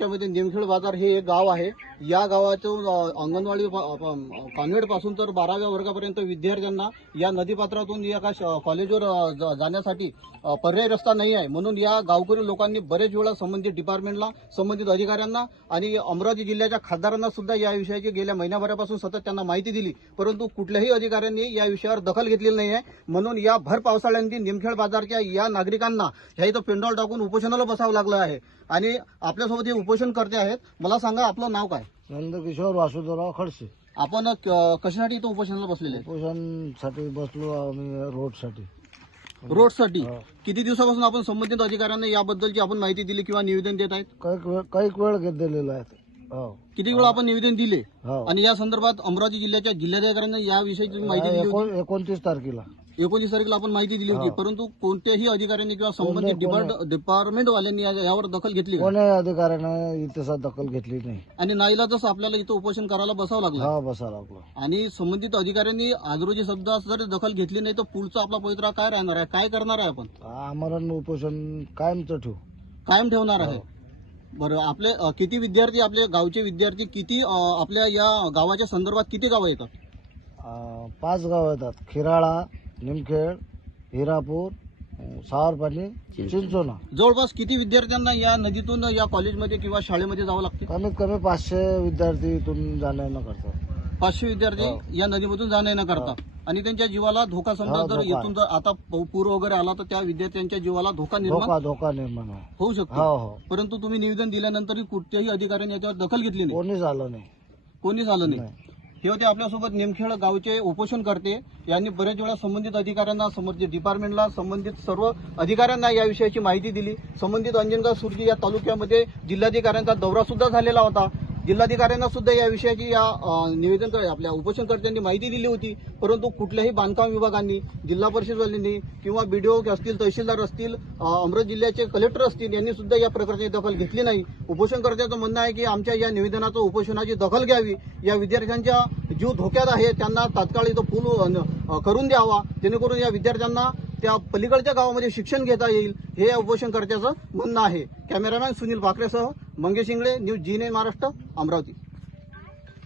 तालुक्यामध्ये निमखेड बाजार हे एक गाव आहे. या गावातून अंगणवाडी कॉन्व्हेंट पासून तर 12व्या वर्गापर्यंत विद्यार्थ्यांना या नदीपात्रातून एका कॉलेजवर जाण्यासाठी पर्यायी रस्ता नाही आहे. म्हणून या गावकरी लोकांनी बरेच वेळा संबंधित डिपार्टमेंटला, संबंधित अधिकाऱ्यांना आणि अमरावती जिल्ह्याच्या खासदारांना सुद्धा या विषयाची गेल्या महिन्याभरापासून सतत त्यांना माहिती दिली, परंतु कुठल्याही अधिकाऱ्यांनी या विषयावर दखल घेतलेली नाही आहे. म्हणून या भर पावसाळ्यामध्ये निमखेड बाजारच्या या नागरिकांना ह्या इथं पेंडॉल टाकून उपोषणाला बसावं लागलं आहे. आणि आपल्यासोबत हे उपोषण करते आहेत. मला सांगा, आपलं नाव काय? नंदकिशोर वासुदेवराव खडसे. आपण कशासाठी इथं उपोषणाला बसलेले आहेत? उपोषणसाठी बसलो आम्ही, रोडसाठी. रोडसाठी. किती दिवसापासून आपण संबंधित अधिकाऱ्यांना याबद्दलची आपण माहिती दिली किंवा निवेदन देत आहेत? काही वेळ दिलेला आहे. किती वेळा आपण निवेदन दिले? हो. आणि या संदर्भात अमरावती जिल्ह्याच्या जिल्हाधिकाऱ्यांना या विषयीची माहिती दिली होती? 29 तारखेला 19 तारखेला आपण माहिती दिली होती, परंतु कोणत्याही अधिकाऱ्यांनी किंवा संबंधित डिपार्टमेंटवाल्यांनी यावर दखल घेतली का? कोणी अधिकाऱ्यानं इथे दखल घेतली नाही. आणि नाईलाजाच आपल्याला इथं उपोषण करायला बसावं लागलं. बसावं लागलं. आणि संबंधित अधिकाऱ्यांनी आजरोजी शब्द जर दखल घेतली नाही तर पुढचा आपला पवित्रा काय राहणार आहे? काय करणार आहे आपण? आमरण उपोषण कायमचं ठेवू. कायम ठेवणार आहे. बरं, आपले किती विद्यार्थी, आपले गावचे विद्यार्थी किती, आपल्या या गावाच्या संदर्भात किती गावं येतात? 5 गाव येतात. खिराळा, निमखेड, हिरापूर, सावरपाली, चिंचोना. जवळपास किती विद्यार्थ्यांना या नदीतून या कॉलेजमध्ये किंवा शाळेमध्ये जावं लागते? कमीत कमी 500 विद्यार्थी इथून जाण्या येणं करतात. 500 विद्यार्थी या नदीमधून जाणं येणं करतात. आणि त्यांच्या जीवाला धोका, समजा जर इथून जर आता पूर वगैरे आला तर त्या विद्यार्थ्यांच्या जीवाला धोका निर्माण होऊ शकतो. परंतु तुम्ही निवेदन दिल्यानंतरही कुठल्याही अधिकाऱ्यांनी याच्यावर दखल घेतली नाही. कोणीच आलं नाही. हे होते आपल्यासोबत निमखेड गावचे उपोषण करते. यांनी बरेच वेळा संबंधित अधिकाऱ्यांना, संबंधित डिपार्टमेंटला, संबंधित सर्व अधिकाऱ्यांना या विषयाची माहिती दिली. संबंधित अंजनगाव सुर्जी या तालुक्यामध्ये जिल्हाधिकाऱ्यांचा दौरा सुद्धा झालेला होता. जिल्हाधिकाऱ्यांना सुद्धा या विषयाची या निवेदन आपल्या उपोषणकर्त्यांनी माहिती दिली होती, परंतु कुठल्याही बांधकाम विभागांनी, जिल्हा परिषदवाल्यांनी किंवा बीडीओ असतील, तहसीलदार असतील, अमरावती जिल्ह्याचे कलेक्टर असतील, यांनी सुद्धा या प्रकारची दखल घेतली नाही. उपोषणकर्त्याचं म्हणणं आहे की आमच्या या निवेदनाचं, उपोषणाची दखल घ्यावी. या विद्यार्थ्यांच्या जीव धोक्यात आहे, त्यांना तात्काळ इथं पूल करून द्यावा, जेणेकरून या विद्यार्थ्यांना त्या पलीकडच्या गावामध्ये शिक्षण घेता येईल, हे या उपोषणकर्त्याचं म्हणणं आहे. कॅमेरामॅन सुनील भाकरेसह मंगेश इंगळे, न्यूज जी9 महाराष्ट्र, अमरावती.